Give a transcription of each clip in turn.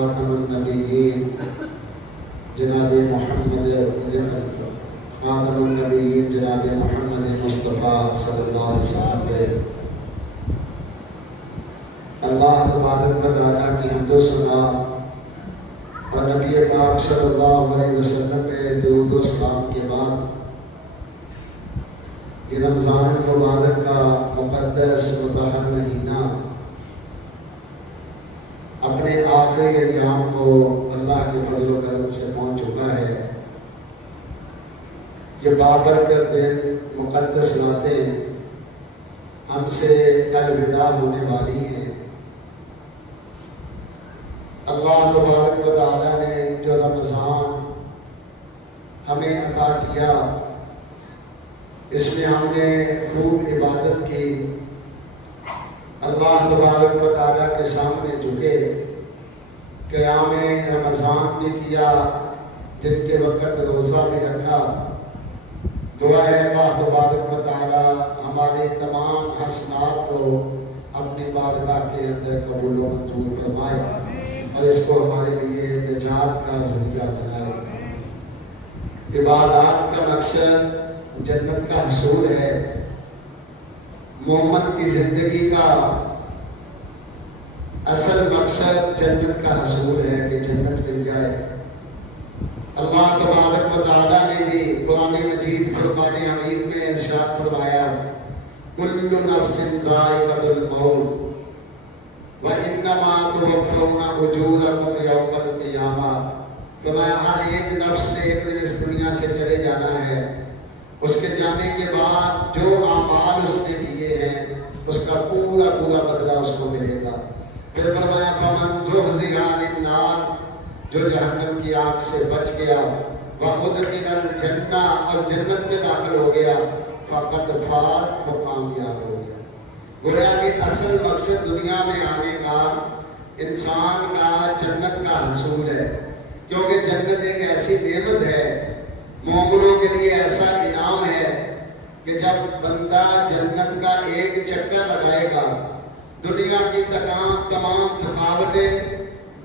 خاتم النبیین جناب محمد جناب محمد مصطفیٰ صلی اللہ علیہ وسلم پہ اللہ تبارک و تعالیٰ کی حمد و ثنا اور نبی پاک صلی اللہ علیہ وسلم پہ درود و سلام کے بعد یہ رمضان المبارک کا مقدس مطہر مہینہ اپنے آخری ایام کو اللہ کے فضل و کرم سے پہنچ چکا ہے۔ یہ بابرکت دن مقدس راتیں ہم سے الوداع ہونے والی ہیں۔ اللہ تبارک و تعالیٰ نے جو رمضان ہمیں عطا کیا، اس میں ہم نے خوب عبادت کی، اللہ تبارک و تعالیٰ کے سامنے جھکے، قیام رمضان بھی کیا، دن کے وقت روزہ بھی رکھا۔ دعا ہے اللہ تبارک و تعالیٰ ہمارے تمام حسنات کو اپنی بارگاہ کے اندر قبول و منظور فرمائے اور اس کو ہمارے لیے نجات کا ذریعہ بنائے۔ عبادات کا مقصد جنت کا حصول ہے۔ مومن کی زندگی کا اصل مقصد جنت کا حصول ہے کہ جنت مل جائے۔ اللہ تبارک و تعالیٰ نے بھی قرآن مجید فرقان حمید میں ارشاد فرمایا کل نفس ذائقۃ الموت وانما توفون اجورکم یوم القیامہ۔ فرمایا ہر ایک نفس نے ایک دن اس دنیا سے چلے جانا ہے، اس کے جانے کے بعد جو اعمال اس نے کیے ہیں اس کا پورا بدلہ اس کو ملے گا۔ پھر فرمایا فمن زحزح عن النار، جو جہنم کی آگ سے بچ گیا، وادخل الجنہ، اور جنت میں داخل ہو گیا، فقد فاز، وہ کامیاب ہو گیا۔ گویا کہ اصل مقصد دنیا میں آنے کا انسان کا جنت کا حصول ہے، کیونکہ جنت ایک ایسی نعمت ہے، مومنوں کے لیے ایسا انعام ہے کہ جب بندہ جنت کا ایک چکر لگائے گا، دنیا کی تمام تھکاوٹیں،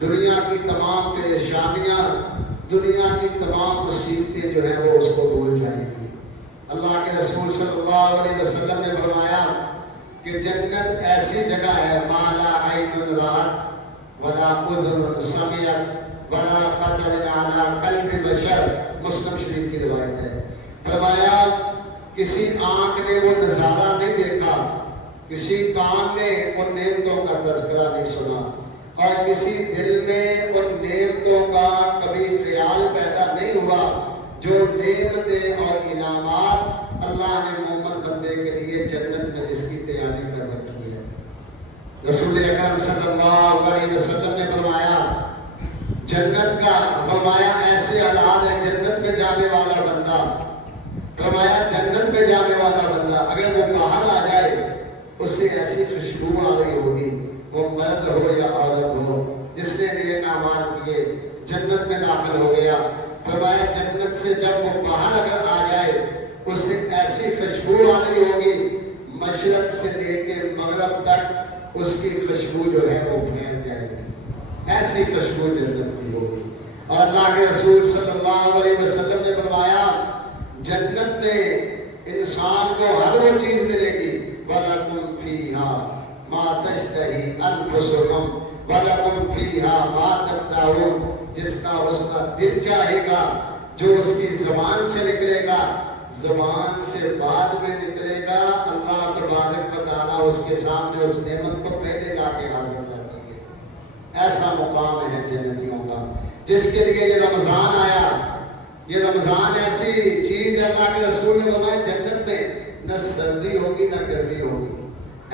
دنیا کی تمام پریشانیاں، دنیا کی تمام مصیبتیں جو ہیں وہ اس کو بھول جائیں گی۔ اللہ کے رسول صلی اللہ علیہ وسلم نے فرمایا کہ جنت ایسی جگہ ہے ما لا عین رأت ولا اذن سمعت ولا خطر علی قلب بشر، مسلم شریف کی روایت ہے۔ فرمایا کسی آنکھ نے وہ نظارہ نہیں دیکھا، کسی کان نے ان نعمتوں کا تذکرہ نہیں سنا، اور کسی دل میں ان نعمتوں کا کبھی خیال پیدا نہیں ہوا جو نعمتیں اور انعامات اللہ نے مومن بندے کے لیے جنت میں جس کی تیاری کر رکھی ہے۔ رسول اکرم صلی اللہ علیہ وسلم نے فرمایا جنت کا، فرمایا ایسے حالات ہے جنت میں جانے والا بندہ، فرمایا جنت میں جانے والا بندہ اگر وہ باہر آ جائے اس سے ایسی خوشبو آ رہی ہوگی، وہ مرد ہو یا عورت ہو، جس نے نیک اعمال کیے جنت میں داخل ہو گیا۔ فرمایا جنت سے جب وہ باہر اگر آ جائے اس سے ایسی خوشبو آ رہی ہوگی، مشرق سے لے کے مغرب تک اس کی خوشبو جو ہے وہ پھیل جائے گی، ایسی خوشبو جنت کی ہوگی۔ اور اللہ کے رسول صلی اللہ علیہ وسلم نے فرمایا جنت میں انسان کو ہر وہ چیز ملے گی وَلَكُمْ فِيهَا مَا تَشْتَهِي أَنفُسُكُمْ وَلَكُمْ فِيهَا مَا تَدَّعُونَ، جس کا اس کا دل چاہے گا، جو اس کی زبان سے نکلے گا، زبان سے بعد میں نکلے گا، اللہ تبارک و تعالیٰ اس کے سامنے اس نعمت کو پہلے لا کے حاضر کر دیں گے۔ ایسا مقام ہے جنتیوں کا جس کے لیے یہ رمضان آیا۔ یہ رمضان ایسی چیز اللہ کے رسول نے فرمایا جنت میں نہ سردی ہوگی نہ گرمی ہوگی،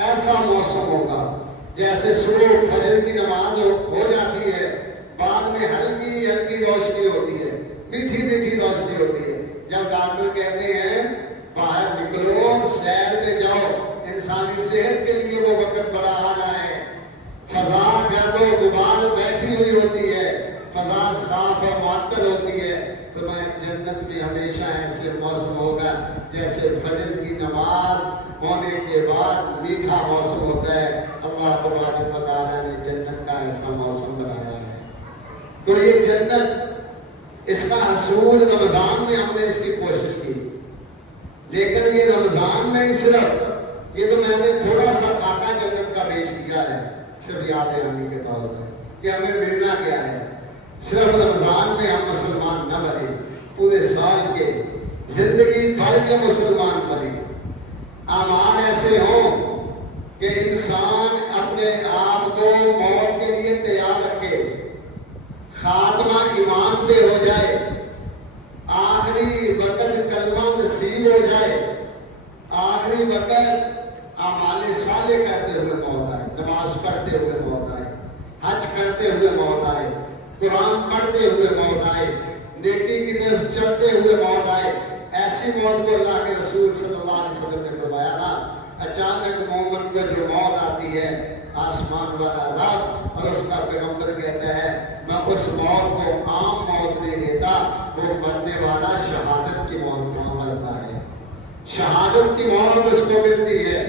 ایسا موسم ہوگا جیسے صبح فجر کی نماز ہو جاتی ہے، بعد میں ہلکی ہلکی روشنی ہوتی ہے، میٹھی میٹھی روشنی ہوتی ہے، جب ڈاکٹر کہتے ہیں باہر نکلو سیر پہ جاؤ، انسانی صحت کے لیے وہ وقت بڑا اعلیٰ ہے، فضا گرد و غبار بیٹھی ہوئی ہوتی ہے، فضا صاف اور معطر ہوتی ہے، تو میں جنت میں ہمیشہ ایسے موسم ہوگا جیسے فجر کی نماز ہونے کے بعد میٹھا موسم ہوتا ہے۔ اللہ تبارک و تعالیٰ نے جنت کا ایسا موسم بنایا ہے۔ تو یہ جنت اس کا حصول رمضان میں ہم نے اس کی کوشش کی، لیکن یہ رمضان میں ہی صرف یہ تو میں نے تھوڑا سا خاکہ جنت کا پیش کیا ہے صرف یاد دہانی کے طور پر کہ ہمیں ملنا کیا ہے۔ صرف رمضان میں ہم مسلمان نہ بنے، پورے سال کے زندگی بھر کے مسلمان بنے، اعمال ایسے ہوں کہ انسان اپنے آپ کو موت کے لیے تیار رکھے، خاتمہ ایمان پہ ہو جائے، آخری وقت کلمہ نصیب ہو جائے، آخری وقت اعمال صالح کرتے ہوئے موت آئے، نماز پڑھتے ہوئے موت آئے، حج کرتے ہوئے موت آئے، قرآن پڑھتے ہوئے موت آئے، نیکی کی طرف چلتے ہوئے موت آئے۔ ایسی موت کو اللہ کے رسول صلی اللہ علیہ وسلم نے فرمایا نا، اچانک مومن کو جو موت آتی ہے آسمان والا عذاب، اور اس کا پیغمبر کہتا ہے میں اس موت کو عام موت نہیں دیتا، وہ مرنے والا شہادت کی موت کو مرتا ہے، شہادت کی موت اس کو ملتی ہے،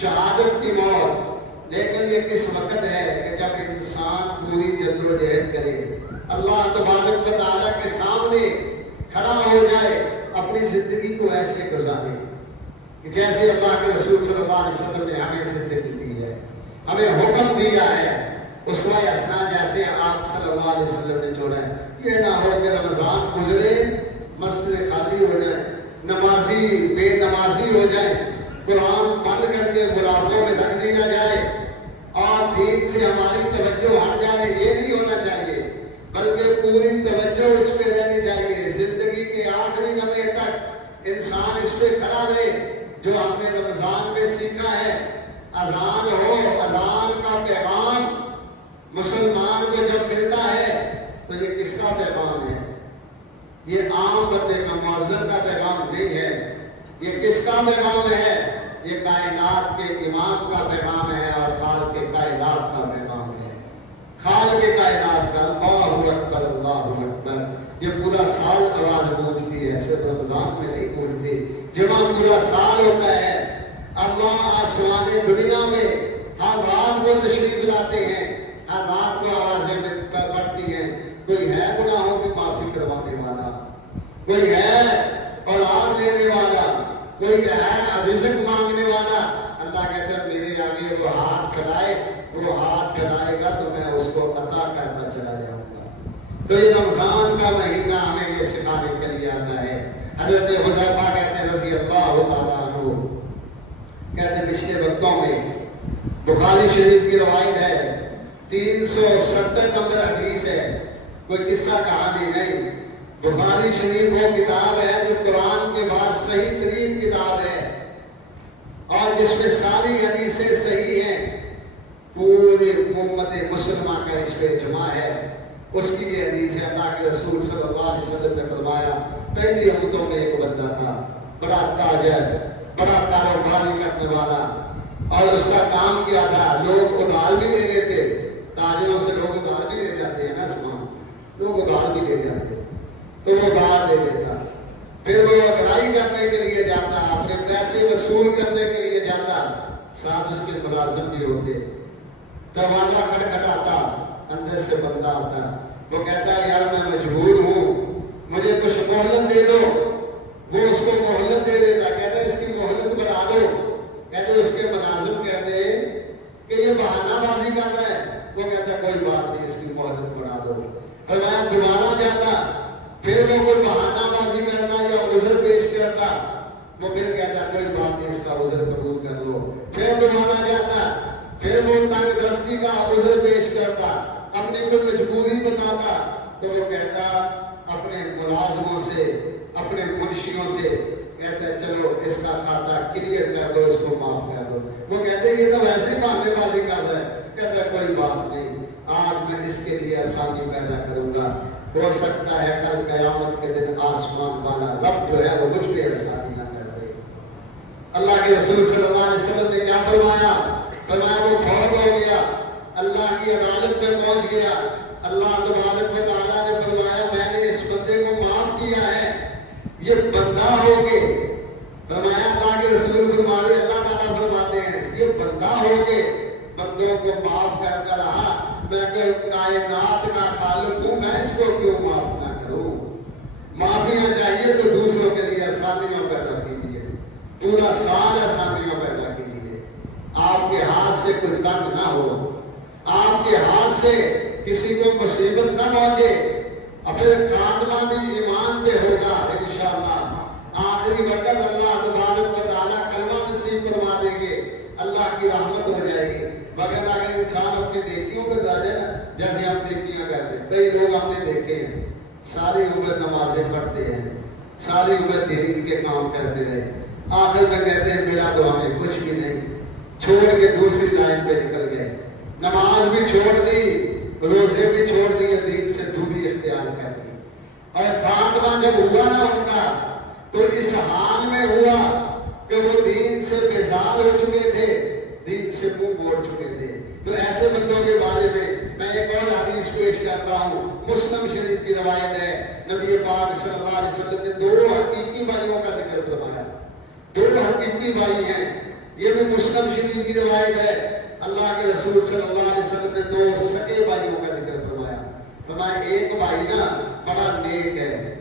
شہادت کی موت۔ لیکن یہ کس وقت ہے کہ جب انسان پوری جدوجہد کرے، اللہ تبارک و تعالیٰ کے سامنے کھڑا ہو جائے، اپنی زندگی کو ایسے گزارے کہ جیسے اللہ کے رسول صلی اللہ علیہ وسلم نے ہمیں زندگی دی ہے، ہمیں حکم دیا ہے، اسوہ حسنہ جیسے آپ صلی اللہ علیہ وسلم نے چھوڑا ہے۔ یہ نہ ہو کہ رمضان گزرے، مسجد خالی ہو جائے، نمازی بے نمازی ہو جائے، قرآن بند کر کے غلاموں میں رکھ دیا جائے اور دین سے ہماری توجہ ہٹ جائے۔ یہ نہیں ہونا چاہیے، بلکہ پوری توجہ اس پہ رہنی چاہیے، زندگی کے آخری لمحے تک انسان اس پہ کھڑا رہے جو ہم نے رمضان میں سیکھا ہے۔ اذان ہو، اذان کا پیغام مسلمان کو جب ملتا ہے تو یہ کس کا پیغام ہے؟ یہ عام بندے کا، مؤذن کا پیغام نہیں ہے، یہ کس کا پیغام ہے؟ یہ کائنات کے امام کا پیغام ہے اور خالق کے کائنات کا پیغام ہے، خالق کے کائنات کا۔ اللہ اکبر، اللہ اکبر، یہ پورا سال آواز گونجتی ہے، صرف رمضان میں نہیں گونجتی، جمعہ پورا سال ہوتا ہے۔ اللہ آسمان دنیا میں ہر رات کو تشریف لاتے ہیں، ہر رات کو آوازیں بڑھتی ہیں۔ کوئی ہے گناہوں کی معافی کروانے والا، کوئی ہے اولاد لینے والا، کوئی ہے رزق مانگنے والا۔ اللہ کہتا ہے میرے آگے وہ ہاتھ پھیلائے، وہ ہاتھ پھیلائے گا تو میں اس کو عطا کرتا چلا جاؤں گا۔ تو یہ رمضان کا مہینہ ہمیں یہ سکھانے کے لیے آتا ہے۔ حضرت حذیفہ کہتے ہیں رضی اللہ تعالیٰ عنہ، کہتے ہیں پچھلے وقتوں میں بخاری شریف کی روایت ہے، 370 نمبر حدیث ہے، کوئی قصہ کہانی نہیں۔ بخاری شریف وہ کتاب ہے جو قرآن کے بعد صحیح ترین کتاب ہے اور جس میں ساری حدیثیں صحیح ہیں، پوری امت مسلمہ کا اس پہ اجماع ہے۔ اس کی یہ حدیث ہے، اللہ کے رسول صلی اللہ علیہ وسلم نے فرمایا پہلی امتوں میں ایک بندہ تھا، بڑا تاجر، بڑا کاروباری کرنے والا، اور اس کا کام کیا تھا، لوگ ادھار بھی لے لیتے، تاجروں سے لوگ ادھار بھی لے جاتے ہیں نا سامان، لوگ ادھار بھی لے جاتے تو وہ ادھار دے دیتا، پھر وہ اگرائی کرنے کے لیے جاتا، اپنے پیسے وصول کرنے کے لیے جاتا، ساتھ اس کے ملازم بھی ہوتے، دروازہ کھٹکھٹاتا، اندر سے بندہ آتا، وہ کہتا ہے یار میں مجبور ہوں، مجھے کچھ مہلت دے دو، وہ اس کو مہلت دے دیتا، کہتا ہے اس کی مہلت بڑھا دو، کہتے اس کے ملازم کہتے کہ یہ بہانہ بازی کرتا ہے، وہ کہتا ہے کوئی بات نہیں اس کی مہلت بڑھا دو، پھر میں دوبارہ جاتا، پھر وہ کوئی بہانہ بازی کرتا یا عذر پیش کرتا، وہ پھر کہتا کوئی بات نہیں اس کا عذر قبول کر لو، پھر دوبارہ جاتا، پھر وہ تنگ دستی کا عذر پیش کرتا، اپنی کوئی مجبوری بتاتا، تو وہ کہتا اپنے ملازموں سے، اپنے منشیوں سے کہتا ہے چلو اس کا کھاتا کلیئر کر دو، اس کو معاف کر دو، وہ کہتے ہیں یہ تو ویسے ہی بہانے بازی کر رہا ہے، کہتا ہے کوئی بات نہیں، آج میں اس کے لیے آسانی پیدا کروں گا، ہو سکتا ہے کل قیامت کے دن آسمان والا رب جو ہے وہ مجھ پہ آسانی نہ کر دے۔ اللہ کے رسول صلی اللہ علیہ وسلم نے کیا فرمایا؟ فرمایا وہ فوت ہو گیا، اللہ کی عدالت میں پہنچ گیا، اللہ تبارک و تعالیٰ نے فرمایا میں نے اس بندے کو معاف کیا ہے، یہ بندہ ہو کے، فرمایا اللہ کے رسول فرماتے، اللہ تعالیٰ فرماتے ہیں یہ بندہ ہو کے بندوں کو معاف کرتا رہا، میں کوئی کائنات کا خالق ہوں، میں اس کو کیوں معاف نہ کروں؟ معافیاں چاہیے تو دوسروں کے لیے آسانیاں پیدا کیجیے، پورا سال آسانیاں پیدا کیجیے۔ آپ کے ہاتھ سے کوئی تنگ نہ ہو، آپ کے ہاتھ سے کسی کو مصیبت نہ پہنچے، اور پھر خاتمہ بھی ایمان پہ ہوگا انشاءاللہ۔ آخری وقت اللہ تبارک و تعالیٰ کلمہ نصیب فرما دیں گے، اللہ کی رحمت ہو جائے گی۔ مگر اگر انسان اپنی نیکیوں پہ آ جائے نا، جیسے ہم نیکیاں کرتے ہیں، کئی لوگ ہم نے دیکھے ہیں ساری عمر نمازیں پڑھتے ہیں، ساری عمر دین کے کام کرتے رہے، آخر میں کہتے ہیں ملا تو ہمیں کچھ بھی نہیں، چھوڑ کے دوسری لائن پہ نکل گئے، نماز بھی چھوڑ دی، روزے بھی چھوڑ دیے، دین سے دوری اختیار کر دی، اور خاتمہ جب ہوا نا ان کا تو اس حال میں ہوا کہ وہ دین سے بیزار ہو چکے تھے، دین سے منہ موڑ چکے تھے۔ تو ایسے بندوں کے بارے میں ایک اور حدیث پیش کرتا ہوں، مسلم شریف کی روایت ہے، نبی پاک صلی اللہ علیہ وسلم نے دو حقیقی بھائیوں کا ذکر فرمایا، دو حقیقی بھائی ہیں، یہ بھی مسلم شریف کی روایت ہے۔ اللہ کے رسول صلی اللہ علیہ وسلم نے دو سگے بھائیوں کا ذکر فرمایا، ایک بھائی نا بڑا نیک ہے،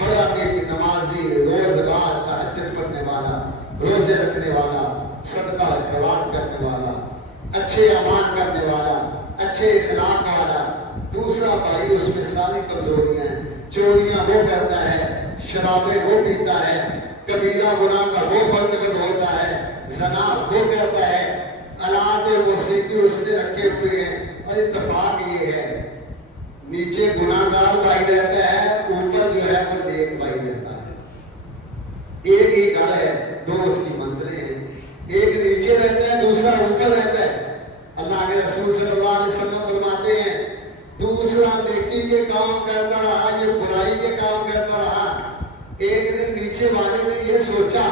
بڑا نیک نمازی، روزگار تہجد پڑھنے والا، روزے رکھنے والا، صدقہ خیرات کرنے والا، اچھے اعمال کرنے والا، اچھے اخلاق والا۔ دوسرا بھائی اس میں ساری کمزوریاں ہیں، چوریاں وہ کرتا ہے، شرابیں وہ پیتا ہے، کبیرہ گناہ کا وہ مرتکب ہوتا ہے، زنا وہ کرتا ہے، آلات موسیقی اس نے رکھے ہوئے ہیں۔ اور اتفاق یہ ہے نیچے گناہ گار بھائی رہتا ہے، اوپر جو ہے وہ نیک بھائی رہتا ہے، ایک ہی گھر ہے، دو اس کی منزلیں ہیں، ایک نیچے رہتا ہے، دوسرا اوپر رہتا ہے۔ اللہ کے رسول صلی اللہ علیہ وسلم فرماتے ہیں دوسرا نیکی کے کام کرتا رہا، یہ برائی کے کام کرتا رہا۔ ایک دن نیچے والے نے یہ سوچا،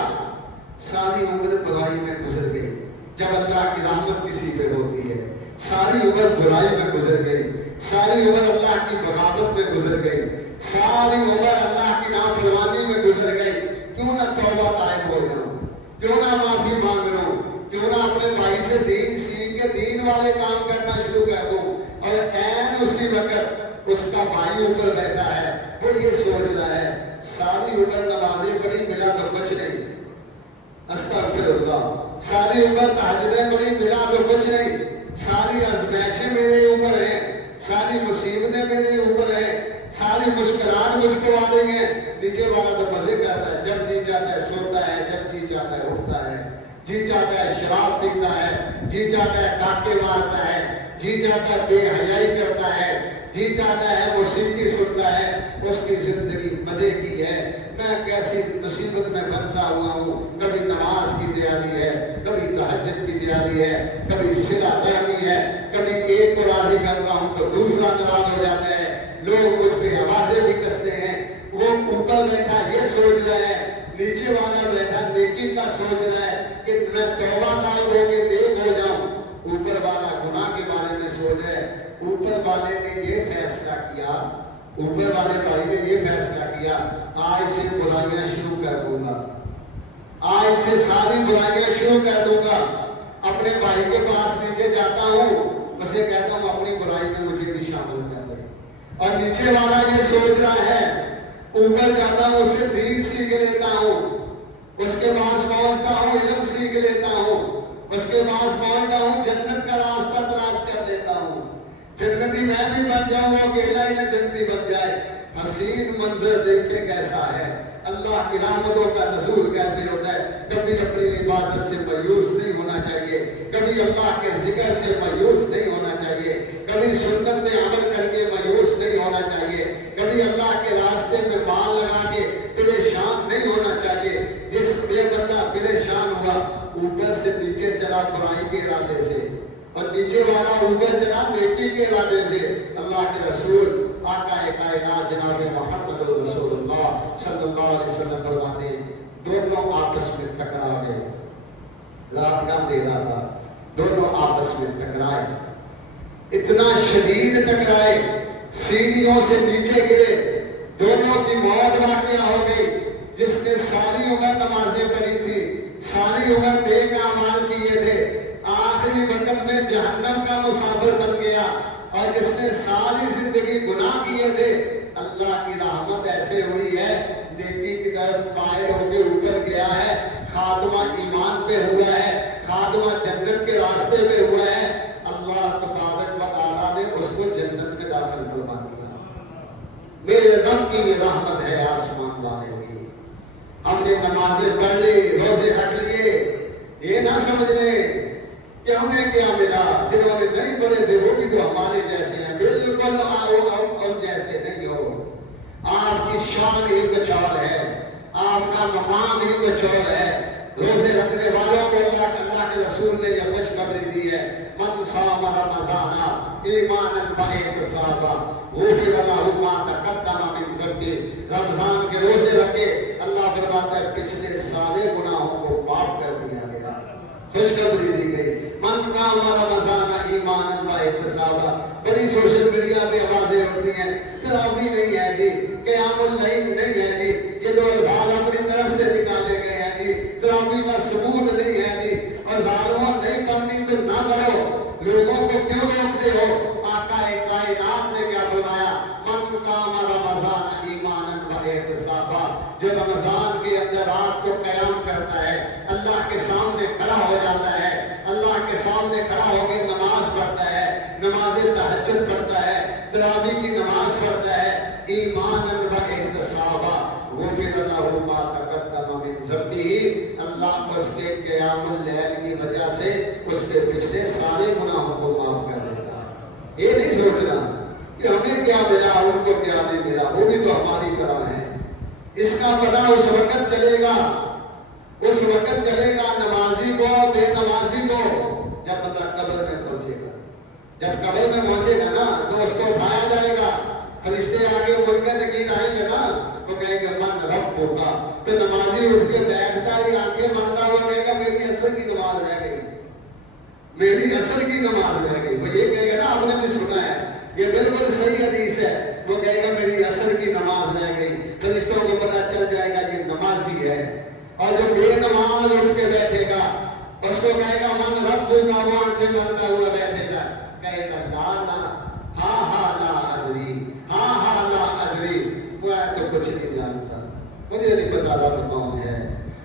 ساری عمر برائی میں گزر گئی، جب اللہ کی رحمت کسی پہ ہوتی ہے، ساری عمر برائی میں گزر گئی، ساری عمر اللہ کی بغاوت میں گزر گئی، ساری عمر اللہ کی نافرمانی میں گزر گئی، کیوں نہ توبہ طائب ہو جاؤں، کیوں نہ معافی مانگ لوں، کیوں نہ اپنے بھائی سے دین سیکھ کے دین والے کام کرنا شروع کر دوں۔ اور عین اسی وقت اس کا بھائی اوپر بیٹھا ہے، وہ یہ سوچ رہا ہے ساری عمر نمازیں پڑھی، ملا تو کچھ نہیں، استغفر اللہ، ساری عمر تہجدیں پڑھی، ملا تو کچھ نہیں، ساری آزمائشیں میرے اوپر ہیں، ساری مصیبتیں میرے اوپر ہیں، ساری مشکلات مجھ کو آ رہی ہیں۔ نیچے والا تو مزے کرتا ہے، جب جی چاہتا ہے سوتا ہے، جب جی چاہتا ہے اٹھتا ہے، جی چاہتا ہے شراب پیتا ہے، جی چاہتا ہے ڈاکے مارتا ہے، جی چاہتا ہے بے حیائی کرتا ہے، جی چاہتا ہے موسیقی سنتا ہے۔ اس کی زندگی مزے کی ہے۔ میں کیسی مصیبت میں پھنسا ہوا ہوں، کبھی نماز کی تیاری ہے، کبھی تہجد کی تیاری ہے، کبھی صلہ رحمی ہے، کبھی ایک کو راضی کرتا ہوں تو دوسرا ناراض ہو جاتا ہے، لوگ مجھ پہ آوازیں بھی کستے ہیں۔ وہ اوپر بیٹھا یہ سوچ رہا ہے، نیچے والا بیٹھا نیکی کا سوچ رہا ہے کہ میں توبہ طائب ہو کے نیک ہو جاؤں، اوپر والا گناہ کے بارے میں سوچ ہے۔ اوپر والے نے یہ فیصلہ کیا، اوپر والے بھائی نے یہ فیصلہ کیا، آج سے برائیاں شروع کر دوں گا، آج سے ساری برائیاں شروع کر دوں گا۔ اپنے بھائی کے پاس نیچے جاتا ہوں، اسے کہتا ہوں اپنی برائی میں مجھے بھی شامل کر لے۔ اور نیچے والا یہ سوچ رہا ہے، اوپر جاتا ہوں اسے دین سیکھ لیتا ہوں، اس کے پاس پہنچتا ہوں علم سیکھ لیتا ہوں، اس کے پاس پہنچتا ہوں جنت کا راستہ تلاش کر لیتا ہوں، جنتی میں بھی بن جاؤں، اکیلا ہی نہ جنتی بن جائے۔ حسین منظر دیکھے کیسا ہے، اللہ کی رحمتوں کا نزول کیسے ہوتا ہے۔ کبھی اپنی عبادت سے مایوس نہیں ہونا چاہیے، کبھی اللہ کے ذکر سے مایوس نہیں ہونا چاہیے، کبھی سنت میں عمل کر کے مایوس نہیں ہونا چاہیے، کبھی اللہ کے راستے میں مال لگا کے پریشان نہیں ہونا چاہیے۔ جس بے بندہ پریشان ہوا، اوپر سے نیچے چلا برائی کے ارادے سے، اور نیچے والا اوپر چلا نیکی کے ارادے سے۔ اللہ کے رسول آقا کائنات جناب محمد رسول اللہ صلی اللہ علیہ وسلم فرماتے ہیں دونوں آپس میں ٹکرا گئے، رات کا اندھیرا تھا، دونوں آپس میں ٹکرائے، اتنا شدید ٹکرائے، سیڑھیوں سے نیچے گرے، دونوں کی موت واقع ہو گئی۔ جس نے ساری عمر نمازیں پڑھی تھی، ساری عمر نیک اعمال کیے تھے، آخری وقت میں جہنم کا مسافر بن گیا، اور جس نے ساری زندگی گناہ کیے تھے، اللہ کی رحمت ایسے ہوئی ہے، نیکی کی طرف مائل ہو کے اوپر گیا ہے، خاتمہ ایمان پہ ہوا ہے، خاتمہ جنت کے راستے پہ ہوا ہے، اللہ تبارک و تعالیٰ نے اس کو جنت میں داخل کروا دیا۔ میرے رب کی یہ رحمت ہے آسمان والے کی۔ ہم نے نمازیں پڑھ لی، روزے رکھ لیے، یہ نہ سمجھ لیں کہ ہمیں کیا ملا، جنہوں نے نہیں پڑھے تھے وہ بھی تو ہمارے جیسے ہیں، بالکل ہم جیسے نہیں ہو۔ آپ کی شان ہی بچال ہے، آپ کا مقام ہی بچال ہے۔ روزے رکھنے والوں کو اللہ کے رسول نے یہ خوشخبری دی ہے، من صام رمضان ایمانا واحتسابا غفر له ما تقدم من ذنبه۔ رمضان کے روزے رکھے، اللہ فرماتا ہے پچھلے سارے گناہوں کو معاف کر دیا گیا، خوشخبری دی گئی۔ من قام رمضان ایمانا واحتسابا۔ بڑی سوشل میڈیا پہ آوازیں اٹھتی ہیں، تراویح نہیں ہے جی، قیام اللیل نہیں ہے جی، یہ دو الفاظ اپنی طرف سے نکالے گئے ہیں جی، تراویح کا ثبوت نہیں ہے جی، اور ظالموں نہیں پڑھنی تو نہ پڑھو، لوگوں کو کیوں روکتے ہو؟ آقا کائنات نے کیا فرمایا؟ من قام رمضان ایمانا واحتسابا۔ جو رمضان کے اندر رات کو قیام کرتا ہے، اللہ کے سامنے کھڑا ہو جاتا ہے، اللہ کے سامنے کھڑا ہو کے نماز پڑھتا ہے، نماز تہجد پڑھتا ہے، تراویح کی نماز پڑھتا ہے، ایمانا واحتسابا غفر له ما تقدم من ذنبه، اللہ اس کے قیام اللیل کی وجہ سے اس کے پچھلے سارے گناہوں کو معاف کر دیتا ہے۔ یہ نہیں سوچنا کہ ہمیں کیا ملا، ان کو کیا نہیں ملا، وہ بھی تو ہماری طرح ہے۔ اس کا پتہ اس وقت چلے گا، اس وقت چلے گا نمازی کو، بے نمازی کو، جب قبر میں پہنچے گا۔ جب قبر میں پہنچے گا نا تو اس کو اٹھایا جائے گا، فرشتے آگے منکر نکیر آئیں گے نا، وہ کہے گا من رب ہوگا، تو نمازی اٹھ کے بیٹھتا ہی آنکھیں مانتا ہوا کہے گا میری عصر کی نماز رہ گئی، میری عصر کی نماز رہ گئی۔ وہ یہ کہے گا نا، آپ نے بھی سنا ہے، یہ بالکل صحیح حدیث ہے، وہ کہے گا میری عصر کی نماز رہ گئی۔ فرشتوں کو پتہ چل جائے گا یہ نمازی ہے، اور جو بے نماز اٹھ کے بیٹھے گا اس کو کہے گا من رب ہوگا، وہ آنکھیں مانتا ہوا بیٹھے گا، کہے گا لا لا ہاں ہاں لا ادری، ہاں ہاں لا ادری، وہ تو کچھ نہیں جانتا، مجھے نہیں پتا رب کون ہے۔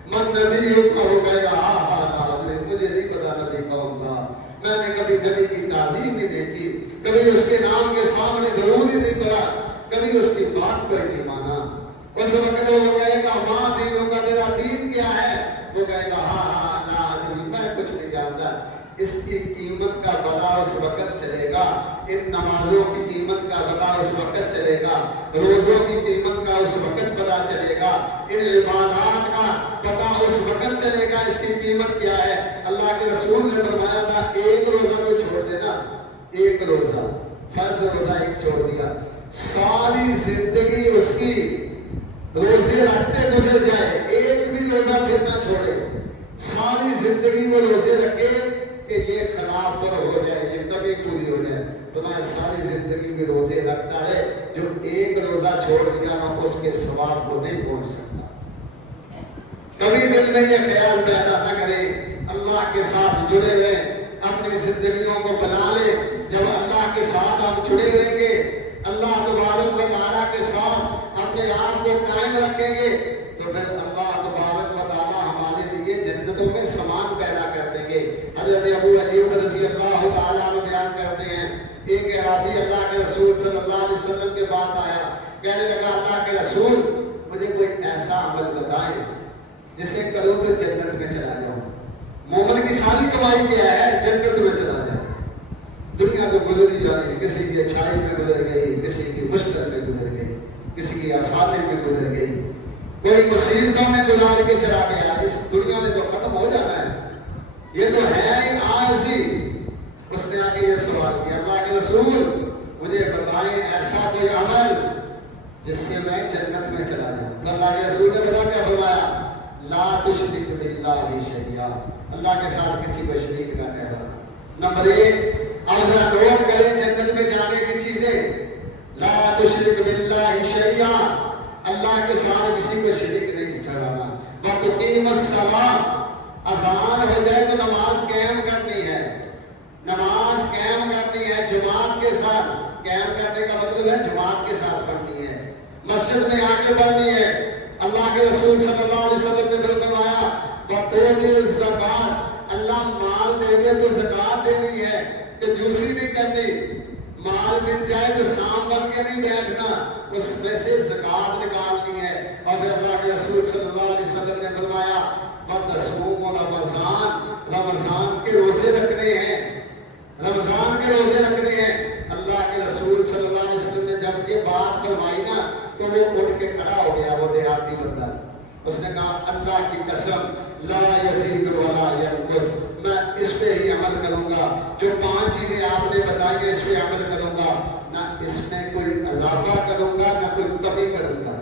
من نبی ہوگا، وہ کہے گا ہاں ہاں لا ادری، مجھے نہیں پتا نبی کون تھا، میں نے کبھی نبی کی تعظیم بھی دیکھی، کبھی اس کے نام کے سامنے درود ہی نہیں پڑھا، کبھی اس کی بات کو نہیں مانا۔ اس وقت وہ کہے گا ماں دینوں کا تیرا دین کیا ہے، وہ کہے گا ہاں ہاں لا ادری، میں کچھ نہیں جانتا۔ اس کی قیمت کا پتہ اس وقت چلے گا، ان نمازوں کی قیمت کا پتہ اس وقت چلے گا، روزوں کی قیمت کا اس وقت پتہ چلے گا، ان عبادات کا پتہ اس وقت چلے گا، اس کی قیمت کیا ہے۔ اللہ کے رسول نے فرمایا تھا ایک روزہ کو چھوڑ دینا، ایک روزہ فرض روزہ ایک چھوڑ دیا، ساری زندگی اس کی روزے رکھتے گزر جائے، ایک بھی روزہ پھر نہ چھوڑے، ساری زندگی وہ روزے رکھے کہ یہ خلاف پر ہو جائے، یہ کبھی پوری ہو جائے۔ تو میں ساری زندگی میں روزے رکھتا ہے، جو ایک روزہ چھوڑ دیا نا اس کے ثواب کو نہیں پہنچ سکتا۔ کبھی دل میں یہ خیال پیدا نہ کرے، اللہ کے ساتھ جڑے رہیں، اپنی زندگیوں کو بنا لے۔ جب اللہ کے ساتھ ہم جڑے رہیں گے، اللہ تبارک و تعالیٰ کے ساتھ اپنے آپ کو قائم رکھیں گے، تو پھر اللہ تبارک و تعالیٰ ہمارے لیے جنتوں میں سامان پیدا کر دیں گے۔ حضرت ابو ایوب رضی اللہ تعالیٰ عنہ بیان کرتے ہیں، ایک اعرابی اللہ کے رسول صلی اللہ علیہ وسلم کے پاس آیا، کہنے لگا اللہ کے رسول مجھے کوئی ایسا عمل بتائیں جسے کرو تو جنت میں چلا جاؤں۔ مومن کی ساری کمائی کیا ہے؟ جنت میں چلا جائے۔ دنیا تو گزری جا رہی، کسی کی اچھائی میں گزر گئی، کسی کی مشکل میں گزر گئی، کسی کی آسانی میں گزر گئی، کوئی مصیبتوں میں گزار کے چلا گیا۔ اس دنیا نے تو ختم ہو جانا ہے، یہ تو ہے ہی عارضی۔ اس نے آگے یہ سوال کیا، اللہ کے رسول مجھے بتائیں ایسا کوئی عمل جس سے میں جنت میں چلا جاؤں۔ تو اللہ کے رسول نے بتا کیا فرمایا؟ لا تشرک باللہ شیئا، اللہ کے ساتھ کسی کو شریک نہ ٹھہرانا۔ نمبر ایک، اب ذرا نوٹ کریں جنت میں جانے کی چیزیں، لا تشرک باللہ شیئا، اللہ کے ساتھ کسی کو شریک نہیں ٹھہرانا۔ وَتُقِيمُ الصَّلَاةَ، اذان ہو جائے تو نماز قائم کرنی ہے، نماز قائم کرنی ہے جماعت کے ساتھ. قائم کرنے کا مطلب ہے جماعت کے ساتھ پڑھنی ہے, مسجد میں آ کے پڑھنی ہے. اللہ کے رسول صلی اللہ علیہ وسلم نے فرمایا وَتُؤْتِي الزَّكَاةَ, اللہ مال دے گے تو زکات دینی ہے, کنجوسی نہیں کرنی. مال مل جائے تو سام بن کے نہیں بیٹھنا, اس میں سے زکات نکالنی ہے. اور پھر اللہ کے رسول صلی اللہ علیہ وسلم نے فرمایا وَتَصُومُ رمضان, رمضان کے روزے رکھنے ہیں, رمضان کے روزے رکھنے ہیں. اللہ کے رسول صلی اللہ علیہ وسلم نے جب یہ بات فرمائی نا تو وہ اٹھ کے کھڑا ہو گیا, وہ دیہاتی بندہ. اس نے کہا اللہ کی قسم لا یزید ولا ینقص, میں اس پہ ہی عمل کروں گا, جو 5 چیزیں آپ نے بتائی ہیں اس پہ عمل کروں گا, نہ اس میں کوئی اضافہ کروں گا نہ کوئی کمی کروں گا.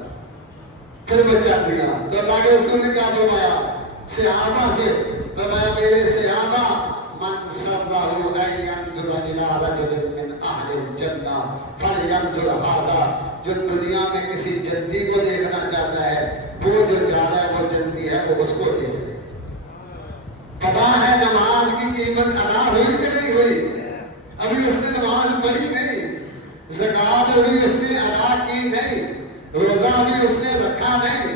پھر وہ چل دیا. تو اللہ کے رسول نے کیا فرمایا صحابہ سے, فرمایا میرے صحابہ من سرہ ان ینظر الی رجل من اہل الجنہ فلینظر ھذا, جو دنیا میں کسی جنتی کو دیکھنا چاہتا ہے وہ جو جا رہا ہے وہ جنتی ہے وہ اس کو دیکھ لے. پتا ہے نماز کی قیمت ادا ہوئی کہ نہیں ہوئی؟ ابھی اس نے نماز پڑھی نہیں, زکات ابھی اس نے ادا کی نہیں, روزہ بھی اس نے رکھا نہیں,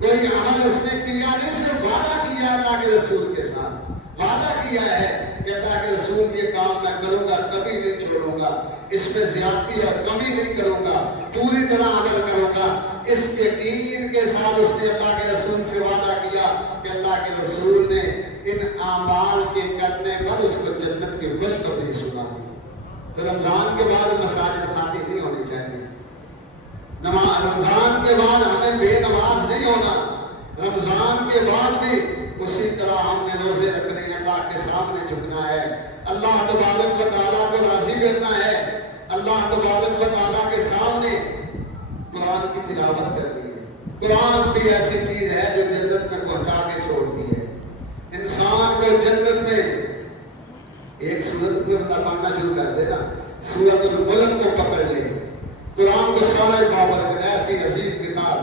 کوئی عمل اس نے کیا نہیں, صرف وعدہ کیا اللہ کے رسول کے ساتھ. وعدہ کیا ہے کہ اللہ کے رسول یہ کام میں کروں گا, کبھی نہیں چھوڑوں گا, اس میں زیادتی اور کمی نہیں کروں گا, پوری طرح عمل کروں گا. اس یقین کے ساتھ اس نے اللہ کے رسول سے وعدہ کیا کہ اللہ کے رسول نے ان اعمال کے کرنے پر اس کو جنت کی خوشخبری سنا دی. تو رمضان کے بعد مساجد خالی نہیں ہونی چاہیے. رمضان کے بعد ہمیں بے نماز نہیں ہونا. رمضان کے بعد بھی اسی طرح ہم نے روزے رکھنے ہیں, اللہ کے سامنے جھکنا ہے, اللہ تبارک و تعالیٰ کو راضی کرنا ہے, اللہ تبارک و تعالیٰ کے سامنے قرآن کی تلاوت کرنی ہے. قرآن بھی ایسی چیز ہے جو جنت میں پہنچا کے چھوڑتی ہے. انسان کو جنت میں ایک سورت کو پڑھنا شروع کر دے نا, سورت الملک کو پکڑ لے, قرآن کو سارے بابرکت ایسی عظیم کتاب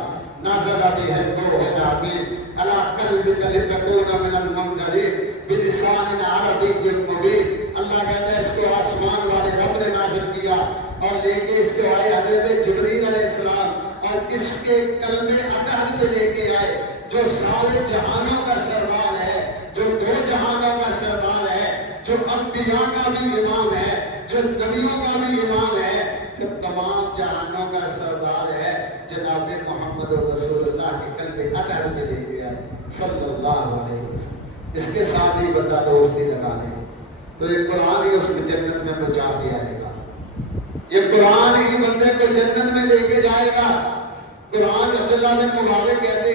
نازل بها الروح الامین علی قلبک لتکون من المنذرین بلسان عربی مبین. اللہ کہتا ہے اس کو آسمان والے رب نے نازل کیا اور لے کے اس کو آئے حضرت جبریل علیہ السلام اور اس کے قلب اطہر پہ لے کے آئے, جو سارے جہانوں کا سردار ہے, جو 2 جہانوں کا سردار ہے, جو انبیاء کا بھی امام ہے, جو نبیوں کا بھی امام ہے, جو تمام جہانوں کا سردار ہے, جناب محمد رسول اللہ کے قلب اطہر پہ لے کے آئے صلی اللہ علیہ وسلم. اس کے ساتھ ہی بندہ دوستی لگا لے تو یہ قرآن ہی اس کو جنت میں پہنچا کے آئے گا. یہ قرآن ہی بندے کو جنت میں لے کے جائے گا. قرآن عبداللہ بن مبارک کہتے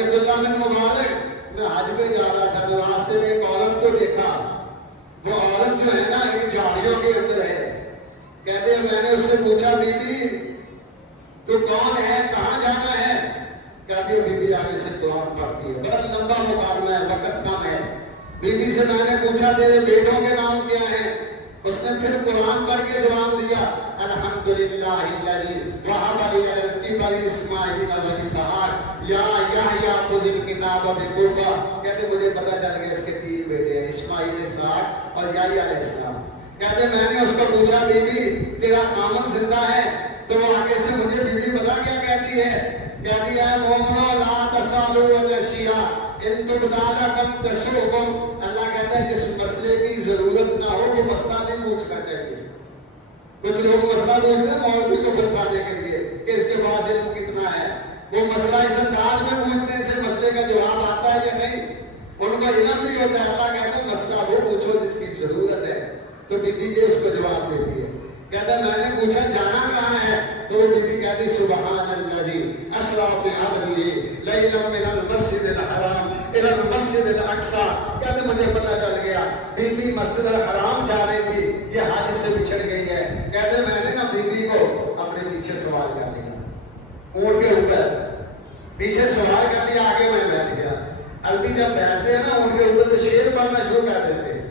عبداللہ بن مبارک میں حج پہ جا رہا تھا تو راستے میں ایک عورت کو دیکھا. وہ عورت جو ہے نا ایک جھاڑیوں کے اندر ہے. کہتے ہیں میں نے اس سے پوچھا بی بی تو کون ہے, کہاں جانا ہے؟ کہتی ہے بی بی آگے سے قرآن پڑھتی ہے. بڑا لمبا مکالمہ ہے, وقت کم ہے. بی بی سے میں نے پوچھا تیرے بیٹوں کے نام کیا ہیں؟ اس نے پھر قرآن پڑھ کے جواب دیا الحمدللہ الذی وہب لی علی الکبر اسماعیل و اسحاق یا یحییٰ خذ الکتاب بقوہ. کہتے مجھے پتہ چل گیا اس کے 3 بیٹے ہیں, اسماعیل, اسحاق اور یحییٰ علیہ السلام. کہتے میں نے اس کو پوچھا بی بی تیرا خامن زندہ ہے؟ تو وہ آگے سے مجھے بی بی پتا کیا کہتی ہے؟ کہتی ہے مومنو لا تسالوا عن الاشیاء ان تبد لکم تسؤکم. اللہ کہتا ہے جس مسئلے کی ضرورت نہ ہو وہ مسئلہ نہیں پوچھنا چاہیے. کچھ لوگ مسئلہ پوچھتے ہیں مولوی کو پھنسانے کے لیے کہ اس کے پاس علم کتنا ہے. وہ مسئلہ اس انداز میں پوچھتے ہیں سے مسئلے کا جواب آتا ہے یا نہیں. ان کا علم بھی ہوتا ہے. اللہ کہتا ہے مسئلہ وہ پوچھو جس کی ضرورت ہے. تو بی بی یہ اس کو جواب دیتی ہے. کہتا ہے میں نے پوچھا جانا کہاں ہے؟ تو وہ بی بی کہتی سبحان الذی اسریٰ بعبدہ لیلا من المسجد الحرام الی المسجد الاقصی. کہتے مجھے پتہ چل گیا بی بی مسجد الحرام جا رہی تھی, یہ حج سے بچھڑ گئی ہے. کہتے میں نے نا بی بی کو اپنے پیچھے سوار کر لیا, اونٹ کے اوپر پیچھے سوار کر لیا, آگے میں بیٹھ گیا. عربی جب بیٹھتے ہیں نا اونٹ کے اوپر تو شعر پڑھنا شروع کر دیتے ہیں,